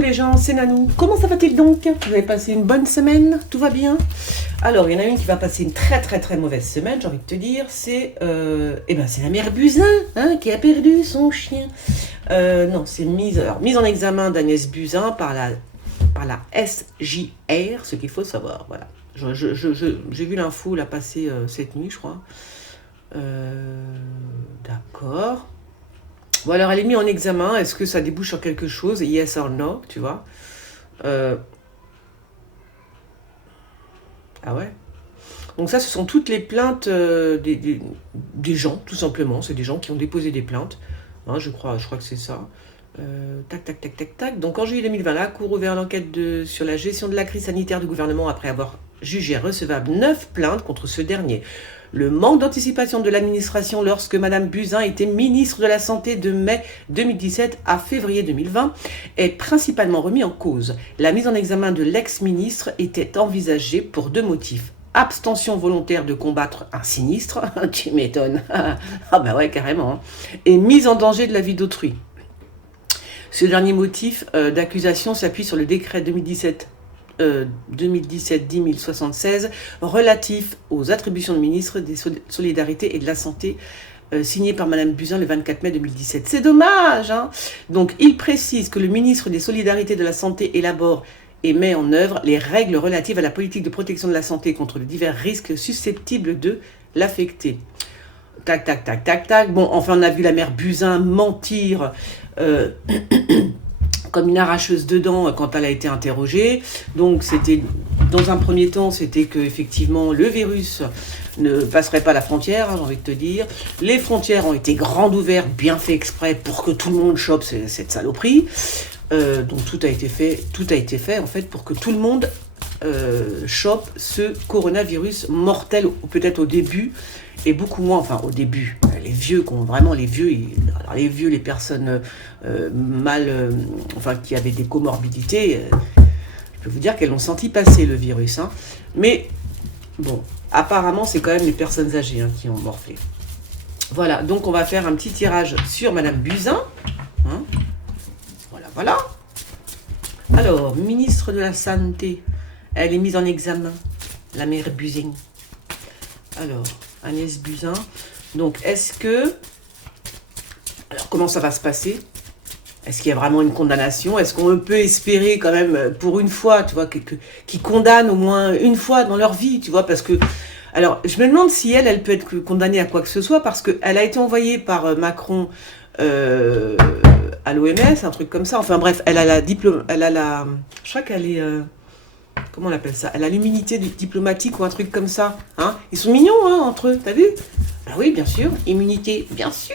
coucou les gens, c'est Nanou. Comment ça va-t-il donc? Vous avez passé une bonne semaine? Tout va bien? Alors, il y en a une qui va passer une très mauvaise semaine, j'ai envie de te dire. C'est c'est la mère Buzyn qui a perdu son chien. Non, c'est mise en examen d'Agnès Buzyn par la SJR, ce qu'il faut savoir. Voilà. J'ai vu l'info la passer cette nuit, je crois. D'accord. Bon, alors elle est mise en examen. Est-ce que ça débouche sur quelque chose? Yes or no, tu vois. Ah ouais. Donc ça, ce sont toutes les plaintes des gens, tout simplement. C'est des gens qui ont déposé des plaintes. Hein, je crois que c'est ça. Tac. Donc en juillet 2020, la Cour a ouvert l'enquête sur la gestion de la crise sanitaire du gouvernement après avoir jugé recevable 9 plaintes contre ce dernier. Le manque d'anticipation de l'administration lorsque Mme Buzyn était ministre de la Santé de mai 2017 à février 2020 est principalement remis en cause. La mise en examen de l'ex-ministre était envisagée pour 2 motifs. Abstention volontaire de combattre un sinistre, tu m'étonnes, ah bah ouais carrément, hein. Et mise en danger de la vie d'autrui. Ce dernier motif d'accusation s'appuie sur le décret 2017-1076 relatif aux attributions de ministre des Solidarités et de la Santé signé par Mme Buzyn le 24 mai 2017. C'est dommage, hein. Donc il précise que le ministre des Solidarités et de la Santé élabore et met en œuvre les règles relatives à la politique de protection de la santé contre les divers risques susceptibles de l'affecter. Tac. Bon, enfin, on a vu la mère Buzyn mentir comme une arracheuse de dents quand elle a été interrogée. Donc, c'était, dans un premier temps, c'était que effectivement le virus ne passerait pas la frontière, hein, j'ai envie de te dire. Les frontières ont été grandes ouvertes, bien fait exprès pour que tout le monde chope cette saloperie. Donc tout a été fait en fait pour que tout le monde chope ce coronavirus mortel, ou peut-être au début, et beaucoup moins, enfin au début, les vieux, les personnes qui avaient des comorbidités, je peux vous dire qu'elles l'ont senti passer le virus, hein. Mais bon, apparemment c'est quand même les personnes âgées qui ont morflé. Voilà, donc on va faire un petit tirage sur Mme Buzyn, hein. Voilà. Alors, ministre de la Santé, elle est mise en examen, la mère Buzyn. Alors, Agnès Buzyn. Donc, alors, comment ça va se passer? Est-ce qu'il y a vraiment une condamnation? Est-ce qu'on peut espérer quand même, pour une fois, tu vois, qu'ils condamnent au moins une fois dans leur vie, tu vois, parce que... Alors, je me demande si elle peut être condamnée à quoi que ce soit, parce qu'elle a été envoyée par Macron... à l'OMS, un truc comme ça. Enfin bref, je crois qu'elle est... comment on appelle ça? Elle a l'immunité diplomatique ou un truc comme ça. Hein, ils sont mignons, entre eux, t'as vu? Ah oui, bien sûr. Immunité, bien sûr.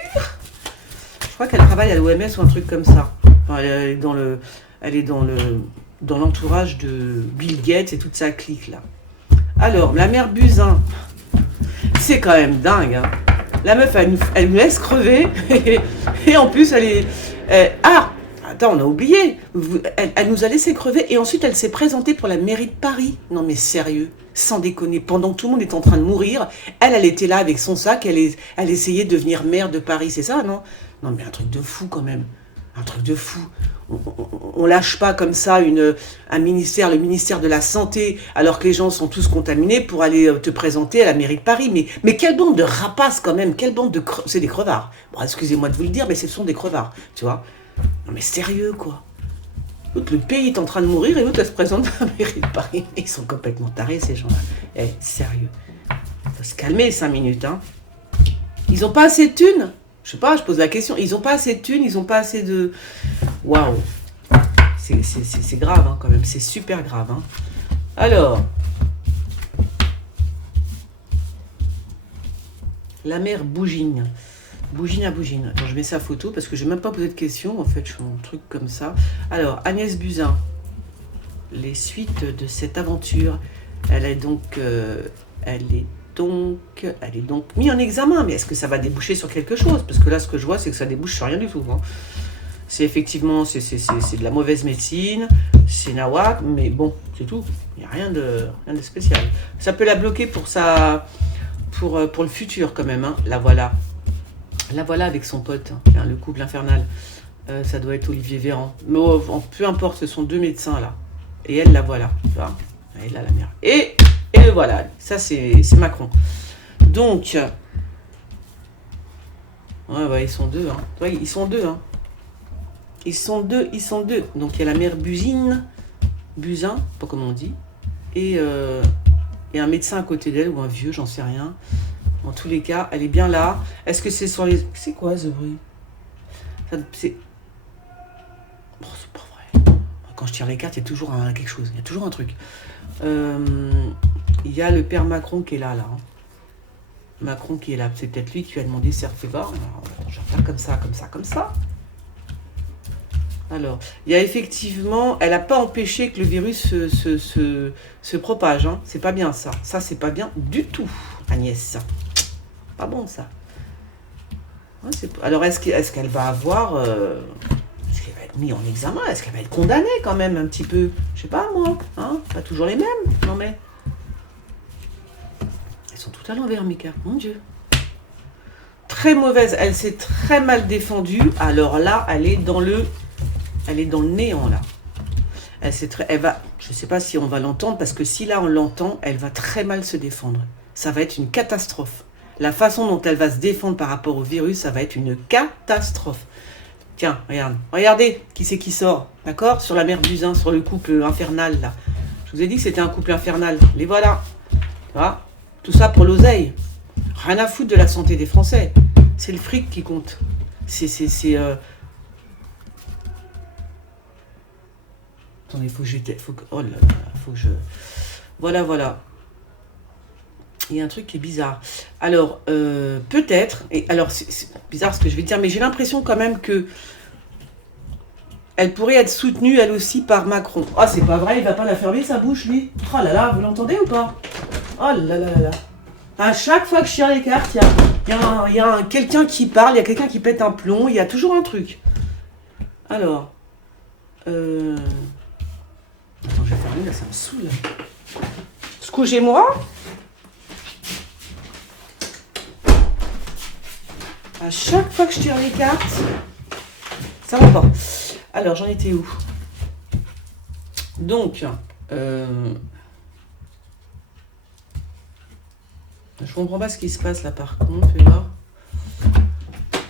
Je crois qu'elle travaille à l'OMS ou un truc comme ça. Enfin, elle est dans l'entourage de Bill Gates et toute sa clique, là. Alors, la mère Buzyn, c'est quand même dingue, hein. La meuf, elle nous laisse crever. Et en plus, attends, on a oublié. Elle nous a laissé crever. Et ensuite, elle s'est présentée pour la mairie de Paris. Non, mais sérieux, sans déconner. Pendant que tout le monde est en train de mourir, elle était là avec son sac. Elle essayait de devenir maire de Paris. C'est ça, non? Non, mais un truc de fou, quand même. Un truc de fou. On lâche pas comme ça un ministère, le ministère de la Santé, alors que les gens sont tous contaminés pour aller te présenter à la mairie de Paris. Mais quelle bande de rapaces quand même, c'est des crevards. Bon, excusez-moi de vous le dire, mais ce sont des crevards, tu vois. Non mais sérieux quoi. L'autre, le pays est en train de mourir et l'autre elle se présente à la mairie de Paris. Ils sont complètement tarés ces gens-là. Sérieux. Faut se calmer 5 minutes, hein. Ils ont pas assez de thunes? Je sais pas, je pose la question. Ils ont pas assez de thunes, ils ont pas assez de... Waouh. C'est grave, hein, quand même. C'est super grave, hein. Alors. La mère Bougine. Bougine. Attends, je mets sa photo parce que je n'ai même pas posé de questions. En fait, je fais un truc comme ça. Alors, Agnès Buzyn. Les suites de cette aventure. Elle est donc mise en examen. Mais est-ce que ça va déboucher sur quelque chose? Parce que là, ce que je vois, c'est que ça débouche sur rien du tout, hein. C'est effectivement, c'est de la mauvaise médecine, c'est nawak, mais bon, c'est tout. Il n'y a rien de spécial. Ça peut la bloquer pour le futur quand même, hein. La voilà avec son pote, hein, le couple infernal. Ça doit être Olivier Véran. Mais peu importe, ce sont deux médecins là. Et elle, la voilà. Tu vois, elle là, la mère. Et voilà, ça c'est Macron. Donc, ouais, ils sont deux. Hein. Ouais, ils sont deux. Hein. Ils sont deux. Donc il y a la mère Buzyn, pas comment on dit, et un médecin à côté d'elle, ou un vieux, j'en sais rien. En tous les cas, elle est bien là. Est-ce que c'est sur les... C'est quoi ce bruit? C'est... Oh, c'est pas vrai. Quand je tire les cartes, il y a toujours quelque chose. Il y a toujours un truc. Il y a le père Macron qui est là. Hein. Macron qui est là. C'est peut-être lui qui lui a demandé Cerfevar. Je vais faire comme ça. Alors, il y a effectivement... Elle n'a pas empêché que le virus se propage. Hein. C'est pas bien ça. Ça, c'est pas bien du tout, Agnès. Pas bon ça. Ouais, alors est-ce qu'elle va avoir... est-ce qu'elle va être mise en examen? Est-ce qu'elle va être condamnée quand même un petit peu? Je sais pas moi. Hein, pas toujours les mêmes. Non mais... Elles sont toutes à l'envers mes cartes. Mon Dieu. Très mauvaise. Elle s'est très mal défendue. Alors là, elle est dans le néant là. Elle va... Je sais pas si on va l'entendre parce que si là on l'entend, elle va très mal se défendre. Ça va être une catastrophe. La façon dont elle va se défendre par rapport au virus, ça va être une catastrophe. Tiens, regardez qui c'est qui sort, d'accord? Sur la mère Buzyn, sur le couple infernal, là. Je vous ai dit que c'était un couple infernal. Les voilà. Tu vois? Tout ça pour l'oseille. Rien à foutre de la santé des Français. C'est le fric qui compte. Attendez, faut que je... Voilà. Il y a un truc qui est bizarre. Alors, peut-être... Alors, c'est bizarre ce que je vais dire, mais j'ai l'impression quand même que elle pourrait être soutenue, elle aussi, par Macron. Ah, c'est pas vrai, il va pas la fermer, sa bouche, lui. Oh là là, vous l'entendez ou pas? Oh là là là là. À chaque fois que je tire les cartes, il y a quelqu'un qui parle, il y a quelqu'un qui pète un plomb, il y a toujours un truc. Alors... Attends, je vais fermer, là, ça me saoule. Excusez-moi. À chaque fois que je tire les cartes, ça va pas. Alors, j'en étais où? Donc, je comprends pas ce qui se passe là par contre. Fais voir.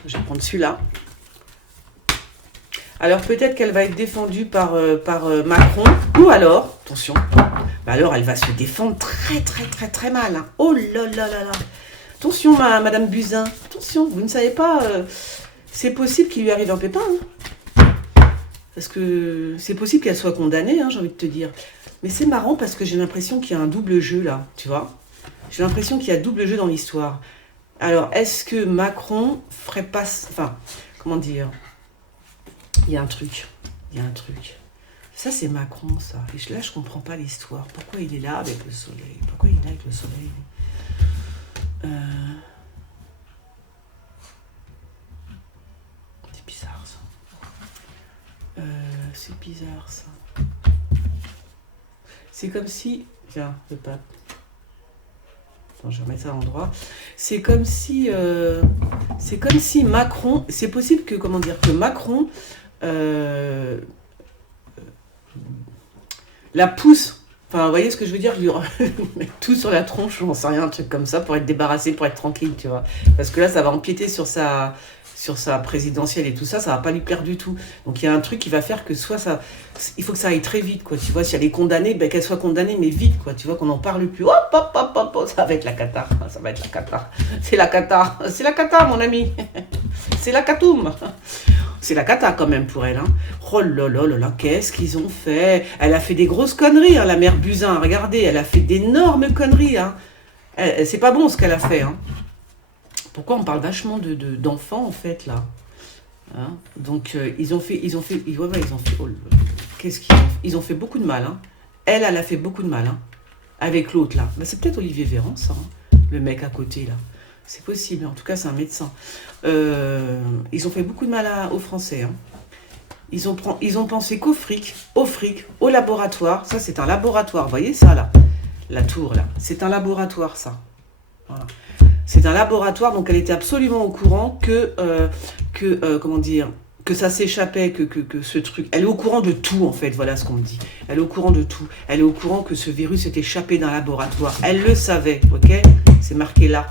Je vais prendre celui-là. Alors, peut-être qu'elle va être défendue par Macron. Ou alors, attention, alors elle va se défendre très mal. Hein. Oh là là là là. Attention, Madame Buzyn. Attention, vous ne savez pas. C'est possible qu'il lui arrive un pépin. Hein. Parce que c'est possible qu'elle soit condamnée, hein, j'ai envie de te dire. Mais c'est marrant parce que j'ai l'impression qu'il y a un double jeu là, tu vois. J'ai l'impression qu'il y a double jeu dans l'histoire. Alors, est-ce que Macron ferait pas... Enfin, comment dire? Il y a un truc. Ça, c'est Macron, ça. Et là, je comprends pas l'histoire. Pourquoi il est là avec le soleil? C'est bizarre, ça. C'est bizarre, ça. C'est comme si... Tiens, le pape. Attends, je vais remettre ça à l'endroit. C'est comme si Macron... C'est possible que, que Macron... la pousse... Enfin, vous voyez ce que je veux dire? Lui mettre tout sur la tronche, j'en sais rien, un truc comme ça, pour être débarrassé, pour être tranquille, tu vois. Parce que là, ça va empiéter sur sa présidentielle et tout ça, ça va pas lui plaire du tout. Donc il y a un truc qui va faire que soit ça... Il faut que ça aille très vite, quoi. Tu vois, si elle est condamnée, ben, qu'elle soit condamnée, mais vite, quoi. Tu vois, qu'on n'en parle plus. Hop, ça va être la cata. Ça va être la cata. C'est la cata, mon ami. C'est la catoum. C'est la cata quand même pour elle. Hein. Oh là là là là, qu'est-ce qu'ils ont fait? Elle a fait des grosses conneries, hein, la mère Buzyn. Regardez, elle a fait d'énormes conneries. Hein. C'est pas bon ce qu'elle a fait. Hein. Pourquoi on parle vachement d'enfants en fait là? Hein. Donc ils ont fait, oh, qu'est-ce qu'ils ont fait? Ils ont fait beaucoup de mal. Hein. Elle a fait beaucoup de mal. Hein. Avec l'autre là. Ben, c'est peut-être Olivier Véran ça, hein, le mec à côté là. C'est possible, en tout cas c'est un médecin. Ils ont fait beaucoup de mal aux Français. Hein. Ils ont pensé qu'au fric, au laboratoire. Ça c'est un laboratoire, vous voyez ça là? La tour là, c'est un laboratoire ça. Voilà. C'est un laboratoire, donc elle était absolument au courant que que ça s'échappait, que ce truc... Elle est au courant de tout, en fait, voilà ce qu'on me dit. Elle est au courant de tout. Elle est au courant que ce virus est échappé d'un laboratoire. Elle le savait, ok? C'est marqué là.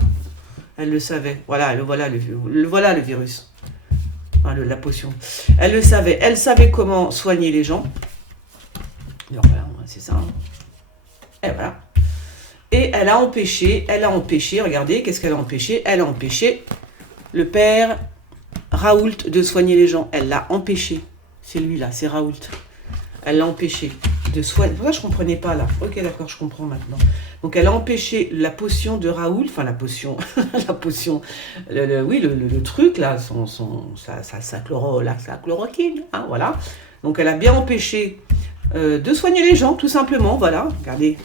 Elle le savait. Voilà, voilà le virus. Enfin, la potion. Elle le savait. Elle savait comment soigner les gens. Alors voilà, c'est ça. Et voilà. Et elle a empêché, regardez, qu'est-ce qu'elle a empêché? Elle a empêché le père Raoult de soigner les gens. Elle l'a empêché. C'est lui là, c'est Raoult. Elle l'a empêché de soigner. Pourquoi je ne comprenais pas là? Ok, d'accord, je comprends maintenant. Donc elle a empêché la potion de Raoult, enfin la potion, la potion, le truc là, sa chloroquine, hein, voilà. Donc elle a bien empêché de soigner les gens, tout simplement, voilà. Regardez.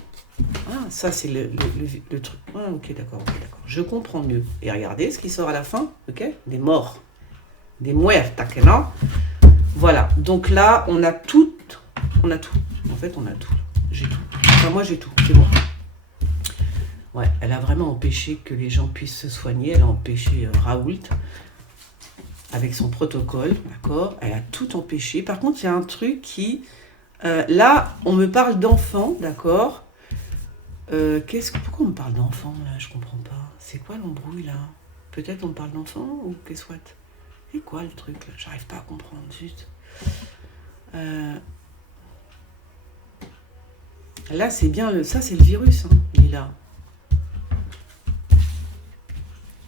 Ah, ça c'est le truc. Ah, ok, d'accord. Je comprends mieux. Et regardez ce qui sort à la fin, ok? Des morts. Des muertas, non? Voilà. Donc là, on a tout. On a tout. En fait, on a tout. J'ai tout. Enfin, moi, j'ai tout. C'est bon. Ouais, elle a vraiment empêché que les gens puissent se soigner. Elle a empêché Raoult avec son protocole, d'accord? Elle a tout empêché. Par contre, il y a un truc qui... là, on me parle d'enfants, d'accord? Pourquoi on me parle d'enfants là? Je comprends pas. C'est quoi l'embrouille là? Peut-être on me parle d'enfants ou qu'est-ce que c'est? C'est quoi le truc là? J'arrive pas à comprendre, juste. Là c'est bien, ça c'est le virus, hein. Il est là.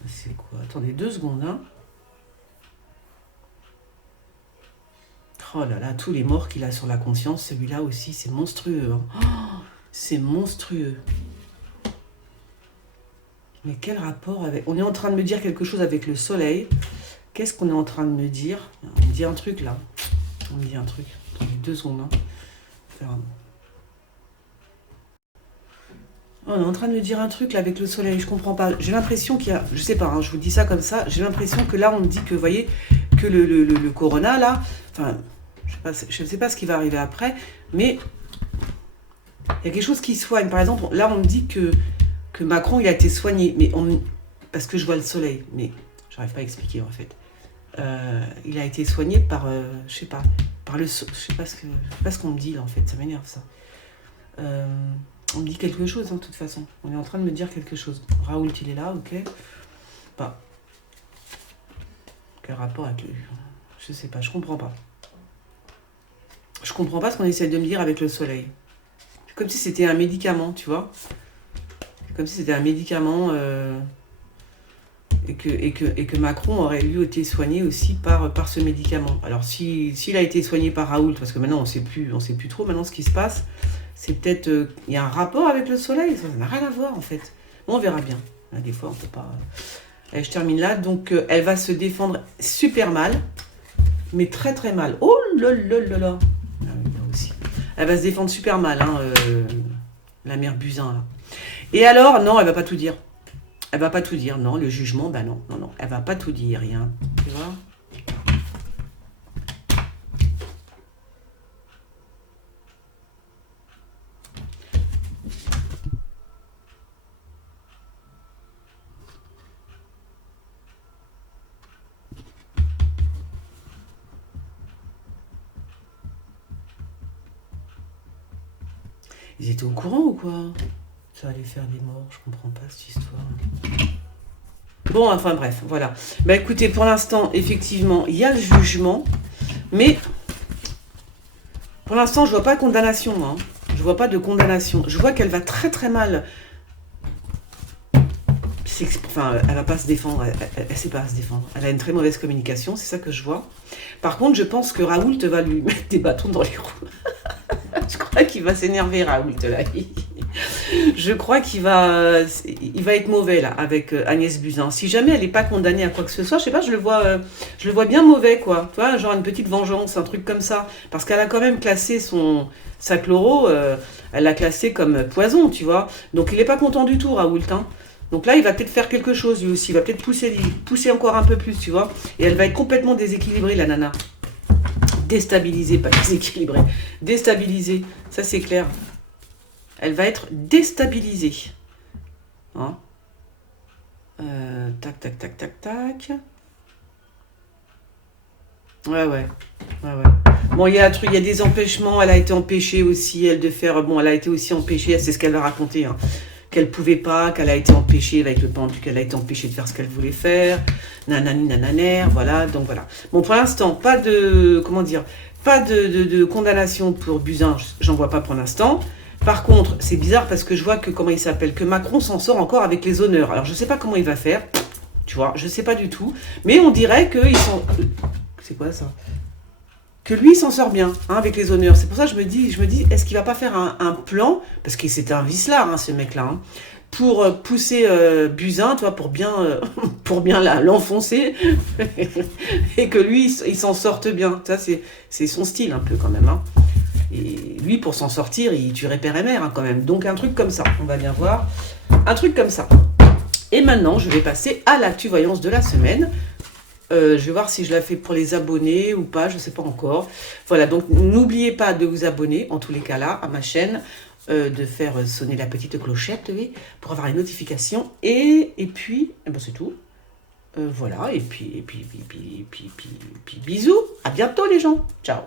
C'est quoi? Attendez 2 secondes, hein. Oh là là, tous les morts qu'il a sur la conscience, celui-là aussi, c'est monstrueux, hein. Oh, c'est monstrueux. Mais quel rapport avec... On est en train de me dire quelque chose avec le soleil. Qu'est-ce qu'on est en train de me dire? On me dit un truc là. On me dit un truc. Attendez 2 secondes. Hein. On est en train de me dire un truc là avec le soleil. Je comprends pas. J'ai l'impression qu'il y a... Je sais pas, hein, je vous dis ça comme ça. J'ai l'impression que là, on me dit que, vous voyez, que le corona là... Enfin, je ne sais pas ce qui va arriver après. Mais il y a quelque chose qui soigne. Par exemple, là, on me dit que Macron, il a été soigné, mais parce que je vois le soleil, mais je n'arrive pas à expliquer en fait. Il a été soigné par, je sais pas, je sais pas ce qu'on me dit là en fait, ça m'énerve ça. On me dit quelque chose, hein, de toute façon. On est en train de me dire quelque chose. Raoult, il est là, ok. Pas. Quel rapport avec lui? Je sais pas, je comprends pas. Je comprends pas ce qu'on essaie de me dire avec le soleil. C'est comme si c'était un médicament, tu vois. Comme si c'était un médicament et que Macron aurait lui été soigné aussi par ce médicament. Alors s'il a été soigné par Raoult, parce que maintenant on sait plus trop maintenant ce qui se passe, c'est peut-être il y a un rapport avec le soleil, ça n'a rien à voir en fait. Bon, on verra bien. Là, des fois on peut pas. Allez, je termine là. Donc elle va se défendre super mal, mais très très mal. Oh là là là là. Ah, là aussi. Elle va se défendre super mal, hein, la mère Buzyn là. Et alors, non, elle va pas tout dire. Elle va pas tout dire, non, le jugement, ben non, elle va pas tout dire, rien. Tu vois? Ils étaient au courant ou quoi? Ça allait faire des morts, je comprends pas cette histoire. Bon, enfin bref, voilà. Bah écoutez, pour l'instant, effectivement, il y a le jugement, mais pour l'instant, je vois pas de condamnation. Hein. Je vois pas de condamnation. Je vois qu'elle va très très mal. Enfin, elle va pas se défendre, elle sait pas se défendre. Elle a une très mauvaise communication, c'est ça que je vois. Par contre, je pense que Raoult va lui mettre des bâtons dans les roues. Je crois qu'il va s'énerver, Raoult, là. Je crois qu'il va être mauvais, là, avec Agnès Buzyn. Si jamais elle n'est pas condamnée à quoi que ce soit, je sais pas, je le vois bien mauvais, quoi. Tu vois, genre une petite vengeance, un truc comme ça. Parce qu'elle a quand même classé sa chloro, elle l'a classé comme poison, tu vois. Donc il n'est pas content du tout, Raoult, hein. Donc là, il va peut-être faire quelque chose, lui aussi. Il va peut-être pousser encore un peu plus, tu vois. Et elle va être complètement déséquilibrée, la nana. Déstabilisée, pas déséquilibrée. Déstabilisée, ça c'est clair. Elle va être déstabilisée. Hein, tac, tac, tac, tac, tac. Ouais, ouais. Ouais, ouais. Bon, il y a un truc, il y a des empêchements. Elle a été empêchée aussi, elle, de faire. Bon, elle a été aussi empêchée, c'est ce qu'elle va raconter, hein, qu'elle pouvait pas, qu'elle a été empêchée avec le pendu, qu'elle a été empêchée de faire ce qu'elle voulait faire. Nanani, nananer, voilà. Donc voilà. Bon, pour l'instant, pas de. Comment dire? Pas de condamnation pour Buzyn, j'en vois pas pour l'instant. Par contre, c'est bizarre parce que je vois que, comment il s'appelle, que Macron s'en sort encore avec les honneurs. Alors, je sais pas comment il va faire, tu vois, je sais pas du tout. Mais on dirait qu'ils sont. C'est quoi ça? Que lui s'en sort bien, hein, avec les honneurs. C'est pour ça que je me dis, est-ce qu'il va pas faire un plan, parce que c'était un vicelard, hein, ce mec-là, hein, pour pousser Buzyn, tu vois, pour bien l'enfoncer, et que lui, il s'en sorte bien. Ça, c'est son style un peu quand même. Hein. Et lui, pour s'en sortir, il tuerait père et mère, hein, quand même. Donc un truc comme ça, on va bien voir. Un truc comme ça. Et maintenant, je vais passer à l'actu voyance de la semaine. Je vais voir si je la fais pour les abonnés ou pas, je ne sais pas encore. Voilà, donc n'oubliez pas de vous abonner, en tous les cas là, à ma chaîne, de faire sonner la petite clochette, oui, pour avoir les notifications. Et puis, eh ben c'est tout. Voilà, et puis, bisous. À bientôt les gens. Ciao.